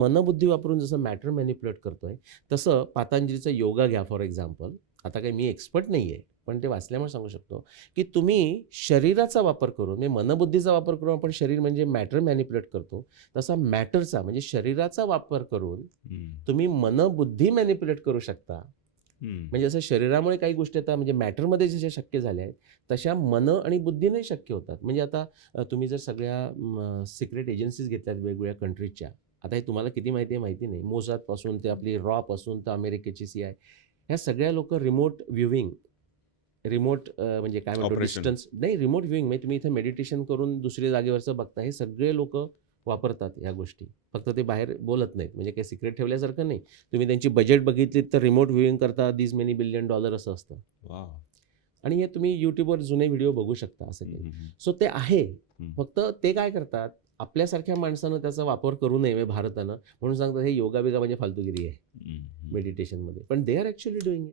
मनबुद्धी वापरून जसं matter manipulate करतोय, तसं पतंजलीचा योगा घ्या फॉर एक्झाम्पल. आता काही मी एक्सपर्ट नाही आहे, पण ते वाचल्यामुळे सांगू शकतो, की तुम्ही शरीराचा वापर करून, म्हणजे मनबुद्धीचा वापर करून आपण शरीर म्हणजे मॅटर मॅनिप्युलेट करतो, तसा मॅटरचा म्हणजे शरीराचा वापर करून हं, तुम्ही मनबुद्धी मॅनिप्युलेट करू शकता. हं. म्हणजे असं शरीरामुळे काही गोष्टी आता म्हणजे मॅटरमध्ये जशा शक्य झाल्या आहेत, तशा मन आणि बुद्धीने शक्य होतात. म्हणजे आता तुम्ही जर सगळ्या सिक्रेट एजन्सीज घेतल्यात वेगवेगळ्या कंट्रीजच्या. आता हे तुम्हाला किती माहिती आहे माहिती नाही. मोसादपासून ते आपली रॉपासून तर अमेरिकेची CIA, ह्या सगळ्या लोकं रिमोट व्ह्यूइंग, म्हणजे काय म्हणतो ऑपरेशन. डिस्टन्स नाही, रिमोट व्ह्यूइंग म्हणजे तुम्ही इथे मेडिटेशन करून दुसऱ्या जागेवरचं बघता. हे सगळे लोकं वापरतात ह्या गोष्टी. फक्त ते बाहेर बोलत नाहीत. म्हणजे काही सिक्रेट ठेवल्यासारखं नाही. तुम्ही त्यांची बजेट बघितलीत तर रिमोट व्ह्यूइंग करता दीज मेनी बिलियन डॉलर असं असतं. वॉव! आणि हे तुम्ही YouTubeवर जुने व्हिडिओ बघू शकता असं हं, काही. हं, हं. सो ते आहे. हं, फक्त ते काय करतात, आपल्यासारख्या माणसानं त्याचा वापर करू नये म्हणजे भारतानं, म्हणून सांगतात हे योगा-बिगा म्हणजे फालतूगिरी आहे हं, हं. मेडिटेशनमध्ये. पण they are actually doing it.